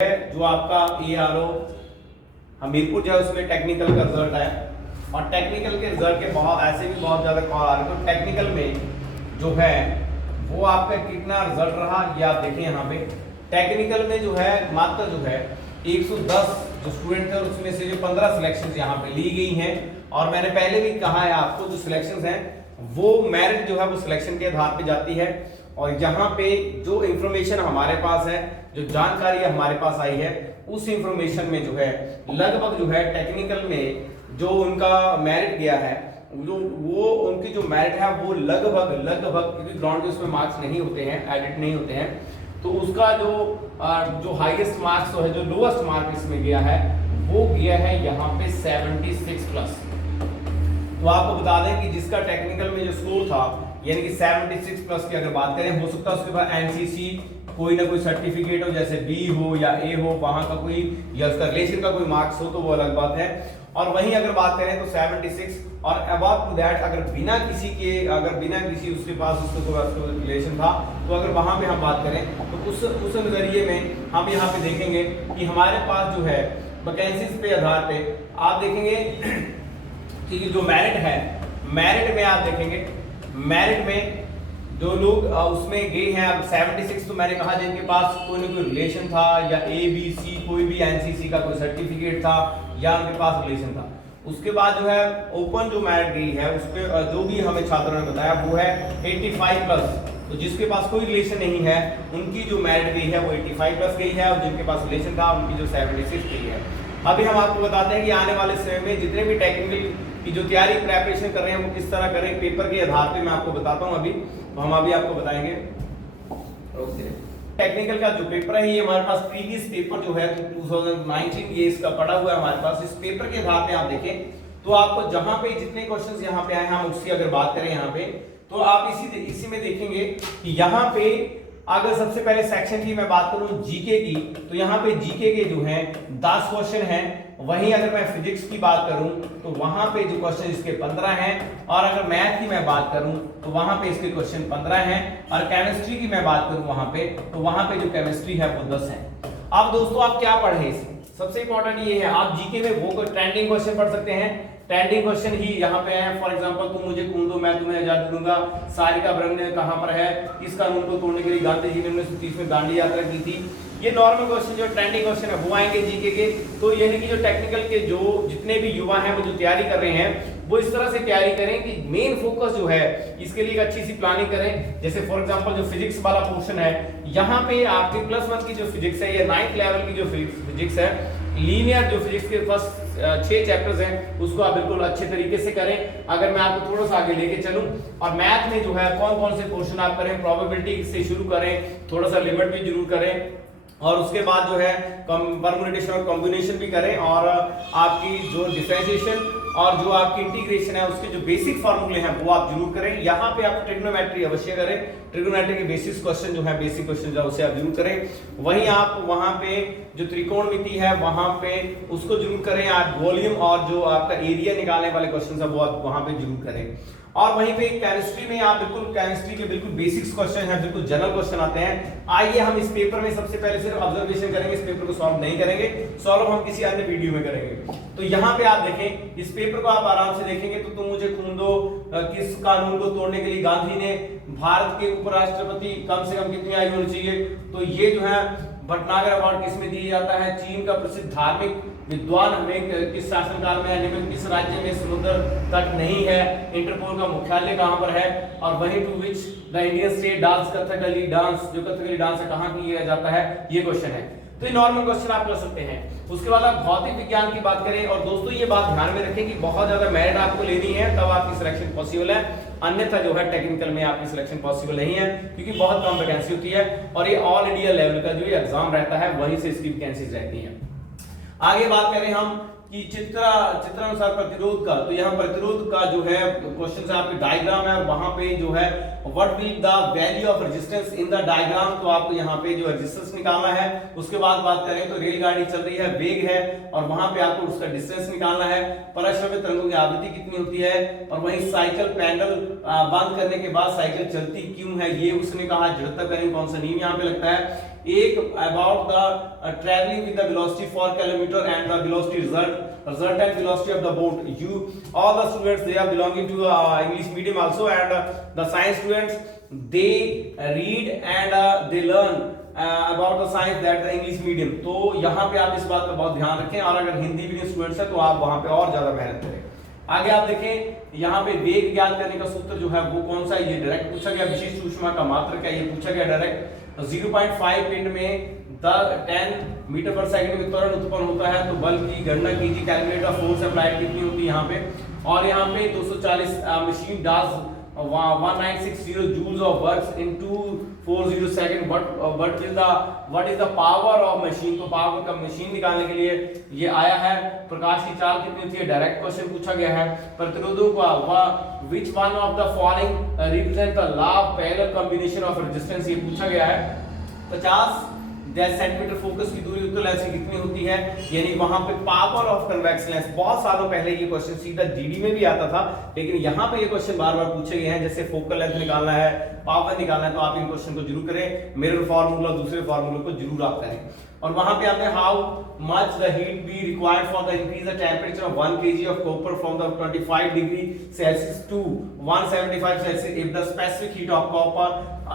जो आपका ARO हमीरपुर जो है उसमें टेक्निकल का रिजल्ट आया और टेक्निकल के रिजल्ट के बहुत ऐसे भी बहुत ज़्यादा कॉल आ रहे। तो टेक्निकल में जो है वो आपका कितना रिजल्ट रहा ये आप देखें यहाँ पे। टेक्निकल में जो है मात्र जो है 110 जो स्टूडेंट थे उसमें से जो 15 सिलेक्शंस यहाँ पे ली गई हैं। और मैंने पहले भी कहा है आपको जो सिलेक्शंस हैं वो मेरिट जो है वो सिलेक्शन के आधार पे जाती है। और यहाँ पे जो इंफॉर्मेशन हमारे पास है, जो जानकारी हमारे पास आई है, उस इंफॉर्मेशन में जो है लगभग जो है टेक्निकल में जो उनका मेरिट गया है जो वो उनकी जो मेरिट है वो लगभग क्योंकि ग्राउंड के उसमें मार्क्स नहीं होते हैं, एडिट नहीं होते हैं, तो उसका जो हाईएस्ट मार्क्स है, जो लोएस्ट मार्क इसमें गया है वो गया है यहाँ पे 76 प्लस। तो आपको बता दें कि जिसका टेक्निकल में जो स्कोर था यानी कि 76 प्लस की अगर बात करें, हो सकता है उसके बाद एनसीसी कोई ना कोई सर्टिफिकेट हो, जैसे बी हो या ए हो, वहां का कोई या उसका रिलेशन का कोई मार्क्स हो तो वो अलग बात है। और वहीं अगर बात करें तो 76 और अबव टू दैट अगर बिना किसी उसके पास उसका कोई रिलेशन था, तो अगर वहां पे हम बात करें तो उस नजरिए में हम यहाँ पे देखेंगे कि हमारे पास जो है वैकेंसीज पे आधार पे आप देखेंगे कि जो मेरिट है, मेरिट में आप देखेंगे मेरिट में जो लोग उसमें गए हैं अब 76, तो मैंने कहा जिनके पास कोई ना कोई रिलेशन था या ABC कोई भी एनसीसी का कोई सर्टिफिकेट था या उनके पास रिलेशन था। उसके बाद जो है ओपन जो मेरिट गई है उस पे जो भी हमें छात्रों ने बताया वो है 85 प्लस। तो जिसके पास कोई रिलेशन नहीं है उनकी जो मेरिट गई है वो 85 प्लस गई है और जिनके पास रिलेशन था उनकी जो 76 गई है। अभी हम आपको बताते हैं कि आने वाले समय में जितने भी टेक्निकल की जो तैयारी प्रेपरेशन कर रहे हैं वो किस तरह करें पेपर के आधार पे मैं आपको बताता हूं। अभी तो हम अभी आपको बताएंगे। टेक्निकल का जो पेपर है ये हमारे पास प्रीवियस पेपर जो है 2019 ये इसका पड़ा हुआ है हमारे पास। इस पेपर के आधार पे आप देखें तो आपको जहां पे जितने क्वेश्चंस यहाँ पे आए हैं हम उसकी अगर बात करें यहाँ पे तो आप इसी में देखेंगे कि यहाँ पे अगर सबसे पहले सेक्शन की मैं बात करूं जीके की, तो यहाँ पे जीके के जो हैं 10 क्वेश्चन हैं। वहीं अगर मैं फिजिक्स की बात करूं तो वहां पे जो क्वेश्चन इसके 15 हैं। और अगर मैथ की मैं बात करूं तो वहां पे इसके क्वेश्चन 15 हैं। और केमिस्ट्री की मैं बात करूं वहां पे तो वहां पे जो केमिस्ट्री है वो 10 है। अब दोस्तों आप क्या पढ़े इसमें, सबसे इंपॉर्टेंट ये है आप जीके में वो ट्रेंडिंग क्वेश्चन पढ़ सकते हैं। ट्रेंडिंग क्वेश्चन ही यहाँ पे है। फॉर एग्जांपल तुम मुझे खून दो मैं तुम्हें आजादी दूंगा, सारिका ब्रह्म ने कहां पर है, इस कानून को तोड़ने के लिए गांधी जी ने 1930 में दांडी यात्रा की थी। ये नॉर्मल क्वेश्चन जो ट्रेंडिंग क्वेश्चन है वो आएंगे जीके के। तो यानी कि जो टेक्निकल के जो जितने भी युवा हैं वो जो तैयारी कर रहे हैं वो इस तरह से तैयारी करें कि मेन फोकस जो है इसके लिए एक अच्छी सी प्लानिंग करें। जैसे फॉर एग्जांपल जो फिजिक्स वाला पोर्शन है यहाँ पे आपके +1 की जो फिजिक्स है या 9th लेवल की जो फिजिक्स है, लीनियर जो फिजिक्स के फर्स्ट 6 चैप्टर्स हैं उसको आप बिल्कुल अच्छे तरीके से करें। अगर मैं आपको थोड़ा सा आगे लेके चलूं और मैथ में जो है कौन कौन से पोर्शन आप करें, प्रोबेबिलिटी से शुरू करें, थोड़ा सा लिमिट भी जरूर करें और उसके बाद जो है परम्यूटेशन और कॉम्बिनेशन भी करें और आपकी जो डिफरेंशिएशन और जो आपकी इंटीग्रेशन है उसके जो बेसिक फार्मूले हैं वो आप जरूर करें। यहाँ पे आप ट्रिग्नोमेट्री अवश्य करें, ट्रिग्नोमेट्री के बेसिक क्वेश्चन जो है बेसिक क्वेश्चन जो उसे आप जरूर करें। वहीं आप वहाँ पे जो त्रिकोणमिति है वहाँ पे उसको जरूर करें। आप वॉल्यूम और जो आपका एरिया निकालने वाले क्वेश्चन है वो आप वहाँ पे जरूर करें। और वहीं पे केमिस्ट्री में आप बिल्कुल केमिस्ट्री के बिल्कुल बेसिक्स क्वेश्चन हैं, बिल्कुल जनरल क्वेश्चन आते हैं। आइए हम इस पेपर में सबसे पहले सिर्फ ऑब्जर्वेशन करेंगे, इस पेपर को सॉल्व नहीं करेंगे, सॉल्व हम किसी अन्य वीडियो में करेंगे। तो यहाँ पे आप देखें इस पेपर को आप आराम से देखेंगे तो तुम मुझे खून दो किस कानून को तोड़ने के लिए गांधी ने भारत के उपराष्ट्रपति कम से कम कितनी आयु होनी चाहिए, तो ये जो है भटनागर अवार्ड किस में दिया जाता है, चीन का प्रसिद्ध धार्मिक विद्वान हमें किस शासनकाल में है, किस राज्य में समुद्र तट नहीं है, इंटरपोल का मुख्यालय कहां पर है, और वहीं to which the Indian state dance Kathakali dance, जो कथकली डांस है कहां किया जाता है, ये क्वेश्चन है। तो ये नॉर्मल क्वेश्चन आप कर सकते हैं। उसके बाद आप भौतिक विज्ञान की बात करें और दोस्तों ये बात ध्यान में रखें कि बहुत ज्यादा मेरिट आपको लेनी है तब आपकी सिलेक्शन पॉसिबल है, अन्यथा जो है टेक्निकल में आपकी सिलेक्शन पॉसिबल नहीं है क्योंकि बहुत कम वैकेंसी होती है और ये ऑल इंडिया लेवल का जो ये एग्जाम रहता है वहीं से इसकी वैकेंसीज रहती हैं। आगे बात करें हम कि चित्रानुसार प्रतिरोध का, तो यहाँ प्रतिरोध का जो है क्वेश्चन है आपके डायग्राम है और वहां पे जो है what will the value of resistance in the diagram, तो आपको यहाँ पे जो रेजिस्टेंस निकालना है। उसके बाद बात करें तो रेलगाड़ी चल रही है, वेग है और वहां पे आपको उसका डिस्टेंस निकालना है। पराश्रवित तरंगों की आवृत्ति कितनी होती है और वहीं साइकिल पैडल बंद करने के बाद साइकिल चलती क्यों है, ये उसने कहा। जड़ता का कौन सा नियम यहाँ पे लगता है, एक about the travelling with the velocity for kilometre and the velocity resultant velocity of the boat. You all the students they are belonging to English medium also, and the science students they read and they learn about the science that the English medium. तो यहाँ पे आप इस बात का बहुत ध्यान रखें, और अगर हिंदी मीडियम स्टूडेंट्स है तो आप वहाँ पे और ज्यादा मेहनत करें। आगे आप देखें यहाँ पे वेग ज्ञात करने का सूत्र जो है वो कौन सा है, ये डायरेक्ट पूछा गया। विशिष्ट ऊष्मा का मात्रक है, ये पूछा गया डायरेक्ट। 0.5 मिनट में 10 मीटर पर सेकंड में त्वरण उत्पन्न होता है, तो बल की गणना कीजिए। कैलकुलेट द फोर्स अप्लाइड कितनी होती है यहाँ पे, और यहाँ पे 240 machine does 1960 joules of works in 240 second. What is the power of machine? तो पावर का मशीन निकालने के लिए ये आया है। प्रकाश की चाल कितनी होती है, डायरेक्ट क्वेश्चन पूछा गया है। प्रतिरोधों का which one of the following represent the law of parallel combination of resistance, ये पूछा गया है। 50 सेंटीमीटर फोकस की दूरी उत्तल लेंस की कितनी होती है, यानी वहां पे पावर ऑफ कन्वेक्स लेंस। बहुत सालों पहले ये क्वेश्चन सीधा जीडी में भी आता था, लेकिन यहाँ पे ये क्वेश्चन बार बार पूछे गए हैं। जैसे फोकल लेंथ निकालना है, पावर निकालना है, तो आप इन क्वेश्चन को जरूर करें। मिरर फार्मूला, दूसरे फार्मूले को जरूर आप करें। और वहां पे आपने how much the heat be required for the increase the temperature of 1 kg of copper from the 25 degree Celsius to 175 Celsius if the specific heat of copper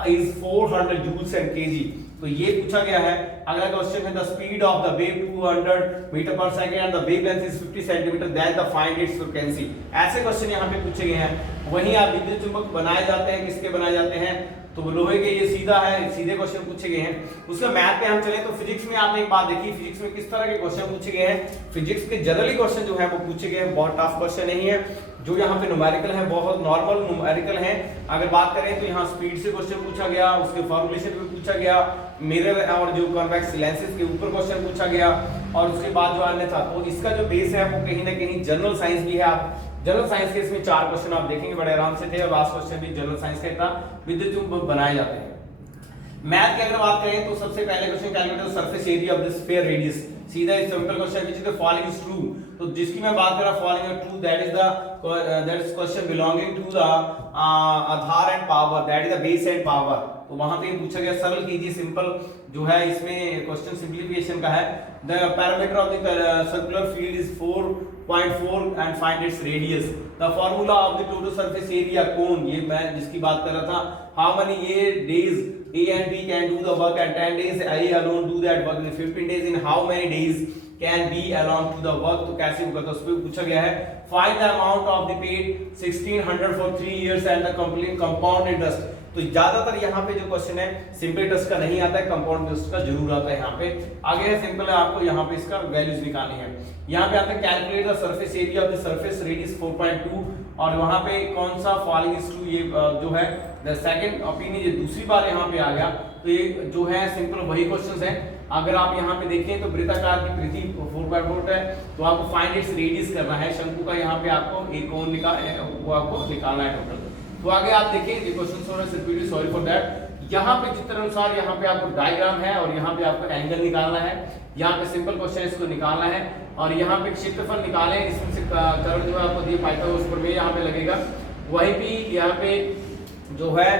is 400 joules and KG. तो ये पूछा गया है। अगला question है the speed of the wave 200 metre per second and the wave length is 50 centimetre, then the find its frequency. ऐसे question यहाँ पे पूछे गए हैं। वहीं आप विद्युत चुंबक बनाए जाते हैं, किसके बनाए जाते हैं, तो लोहे के। ये सीधा है, सीधे क्वेश्चन पूछे गए हैं। उसका मैथ पे हम चले तो फिजिक्स में आपने एक बात देखी, फिजिक्स में किस तरह के क्वेश्चन पूछे गए हैं। फिजिक्स के जनरली क्वेश्चन जो है वो पूछे गए हैं, बहुत टफ क्वेश्चन नहीं है। जो यहाँ पे न्यूमेरिकल है बहुत नॉर्मल न्यूमेरिकल है। अगर बात करें तो यहाँ स्पीड से क्वेश्चन पूछा गया, उसके फॉर्मुलेशन भी पूछा गया, मिरर और जो कॉन्वेक्स लेंसेज के ऊपर क्वेश्चन पूछा गया, और उसके बाद जो अन्य था। तो इसका जो बेस है वो कहीं ना कहीं जनरल साइंस भी है। आप जनरल साइंस के इसमें 4 क्वेश्चन आप देखेंगे बड़े आराम से थे, और लास्ट क्वेश्चन भी जनरल साइंस का था। विद्युत चुंबक बनाए जाते हैं। मैथ की अगर बात करें तो सबसे पहले question calculate the surface area of the sphere radius. सीधा इस simple question which is the following is true. तो जिसकी मैं बात कर रहा following is true, that is question belonging to the aadhaar and power, that is the base and power. तो वहां पे पूछा गया, सरल कीजिए। सिंपल जो है इसमें क्वेश्चन सिंपलीफिकेशन का है। The parameter of the circular field is 4.4 and find its radius. The formula of the total surface area कौन, ये मैं जिसकी बात कर रहा था। How many days A and B can do the work, and 10 days A alone do that work, in 15 days in how many days can B alone do the work। तो कैसे होगा, तो उस पे पूछा गया है। Find the amount of the paid 1600 for 3 years and the complete compound interest। तो ज्यादातर यहाँ पे जो क्वेश्चन है सिंपल इंटरेस्ट का नहीं आता है, कंपाउंड इंटरेस्ट का जरूर आता है। यहाँ पे आगे है सिंपल है, आपको यहाँ पे इसका वैल्यूज निकालनी है। यहाँ पे आता है calculate the surface area of the surface radius 4.2, और वहां पे कौन सा फॉलोइंग इज ट्रू, ये जो है द सेकंड ओपिनियन, ये दूसरी बार यहाँ पे आ गया। तो ये जो है सिंपल वही क्वेश्चंस है। अगर आप यहाँ पे देखें तो वृत्ताकार की परिधि 4.4 है, तो आपको फाइंड इट्स रेडियस करना है। शंकु का यहाँ पे आपको एक कोण वो आपको निकालना है टोटल। तो आगे आप देखिए ये क्वेश्चन थोड़ा सा रिपीट, सॉरी फॉर दैट। यहाँ पे चित्र अनुसार यहाँ पे आपको डायग्राम है, और यहाँ पे आपको एंगल निकालना है। यहाँ पे सिंपल क्वेश्चन इसको निकालना है, और यहाँ पे क्षेत्रफल निकाले। इसमें से कर्ण जो है आपको दिए पाइथागोरस प्रमेय यहाँ पे लगेगा। वहीं भी यहाँ पे जो है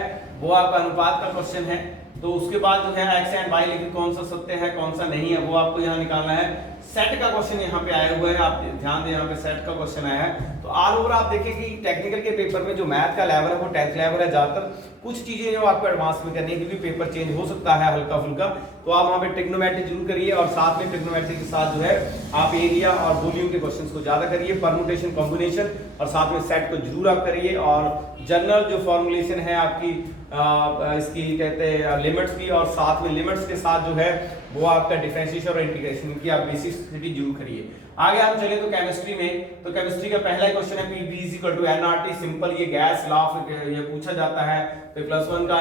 वो आपका अनुपात का क्वेश्चन है। तो उसके बाद जो है एक्स एंड वाई, लेकिन कौन सा सत्य है कौन सा नहीं है वो आपको यहाँ निकालना है। सेट का क्वेश्चन यहाँ पे आया हुआ है, आप ध्यान दें यहाँ पे सेट का क्वेश्चन आया है। तो ऑल ओवर आप देखें कि टेक्निकल के पेपर में जो मैथ का लेवल है वो 10th लेवल है। ज्यादातर कुछ चीजें जो आपको एडवांस में करनी है, क्योंकि पेपर चेंज हो सकता है हल्का फुल्का, तो आप वहाँ पे ट्रिग्नोमेट्री जरूर करिए, और साथ में ट्रिग्नोमेट्री के साथ जो है आप एरिया और वॉल्यूम के क्वेश्चंस को ज्यादा करिए, परमुटेशन कॉम्बिनेशन, और साथ में सेट को जरूर आप करिए। और जनरल जो फॉर्मुलेशन है आपकी इसकी कहते हैं लिमिट्स की, और साथ में लिमिट्स के साथ जो है वो आपका डिफरेंशिएशन और इंटीग्रेशन की आप बेसिक स्टडी जरूर करिए। आगे हम चले तो केमिस्ट्री में, तो केमिस्ट्री का पहला क्वेश्चन है Pv = nRT। सिंपल ये गैस लॉ ये पूछा जाता है। तो +1 का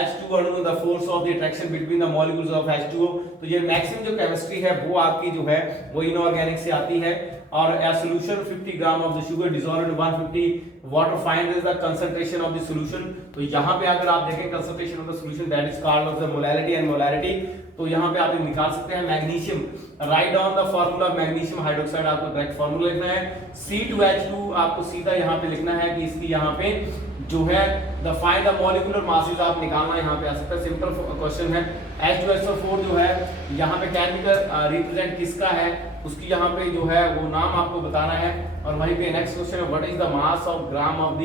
H2 अणु, the force of the attraction between the molecules of H2O। तो ये मैक्सिमम जो केमिस्ट्री है वो आपकी जो है वो इनऑर्गेनिक से आती है। और a solution 50 gram of the sugar dissolved in 150 water, find is the concentration of the solution। तो यहाँ पे अगर आप देखें concentration of the solution, that is called of the molality, and molality तो यहाँ पे आप निकाल सकते हैं magnesium, write down the formula magnesium hydroxide, आपको डायरेक्ट फार्मूला लिखना है। C2H2 आपको सीधा यहाँ पे लिखना है कि इसकी यहाँ पे जो है the find the molecular masses आप निकालना यहाँ पे आ सकता है, सिंपल क्वेश्चन है। H2SO4 जो है यहाँ पे केमिकल रिप्रेजेंट किसका है, उसकी यहाँ पे जो है वो नाम आपको बताना है। और वहीं पे नेक्स्ट क्वेश्चन है what is the mass of gram of the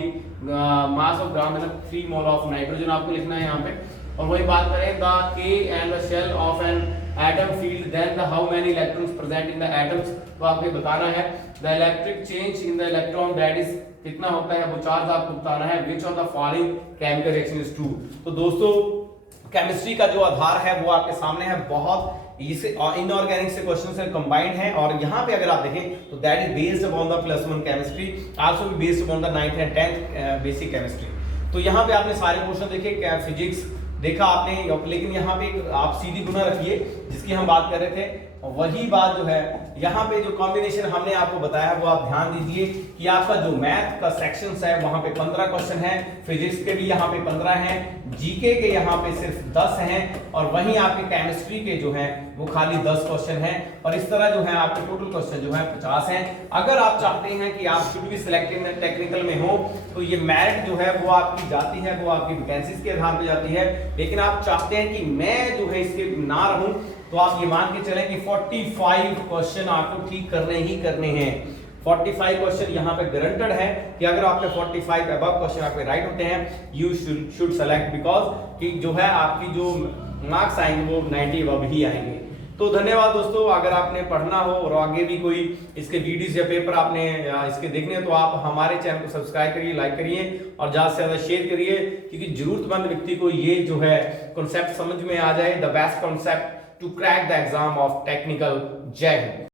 mass of gram मतलब 3 मोल ऑफ नाइट्रोजन आपको लिखना है यहाँ पे। और वही बात करें the K and the shell of an atom field then the how many electrons present in the atoms, तो आपको बताना है। The electric change in the electron that is कितना होता है वो चार्ज आपको बताना है। Which of the following chemical reaction is true. तो दोस्तों केमिस्ट्री का जो आधार है वो आपके सामने है, बहुत इसे इनऑर्गेनिक से क्वेश्चन से कंबाइंड है। और यहाँ पे अगर आप देखें तो that is based upon the +1 chemistry, also be based upon the 9th and 10th basic chemistry. तो यहाँ पे आपने सारे क्वेश्चन देखे, फिजिक्स देखा आपने, लेकिन यहाँ पे आप सीधी गुना रखिए जिसकी हम बात कर रहे थे। और वही बात जो है यहाँ पे जो कॉम्बिनेशन हमने आपको बताया वो आप ध्यान दीजिए कि आपका जो मैथ का सेक्शंस है वहां पे 15 क्वेश्चन है, फिजिक्स के भी यहाँ पे 15 हैं, जीके के यहाँ पे सिर्फ 10 हैं, और वहीं आपके केमिस्ट्री के जो हैं वो खाली 10 क्वेश्चन हैं। और इस तरह जो है आपके टोटल क्वेश्चन जो है 50 हैं। अगर आप चाहते हैं कि आप शुड भी सिलेक्टिंग टेक्निकल में हो तो ये मेरिट जो है वो आपकी जाती है, वो आपकी वैकेंसीज के आधार पर जाती है। लेकिन आप चाहते हैं कि मैं जो है इसके ना रहूं तो आप ये मान के चलें कि 45 क्वेश्चन आपको ठीक करने ही करने हैं। 45 क्वेश्चन यहाँ पे गारंटेड है कि अगर आपके 45 अबव क्वेश्चन आपके राइट होते हैं यू शुड सेलेक्ट, बिकॉज कि जो है आपकी जो मार्क्स आएंगे वो 90 अबव ही आएंगे। तो धन्यवाद दोस्तों। अगर आपने पढ़ना हो और आगे भी कोई इसके वीडियोस या पेपर आपने इसके देखने हैं तो आप हमारे चैनल को सब्सक्राइब करिए, लाइक करिए और ज्यादा से ज्यादा शेयर करिए, क्योंकि जरूरतमंद व्यक्ति को ये जो है कॉन्सेप्ट समझ में आ जाए। The best concept to crack the exam of technical. Jai Hind.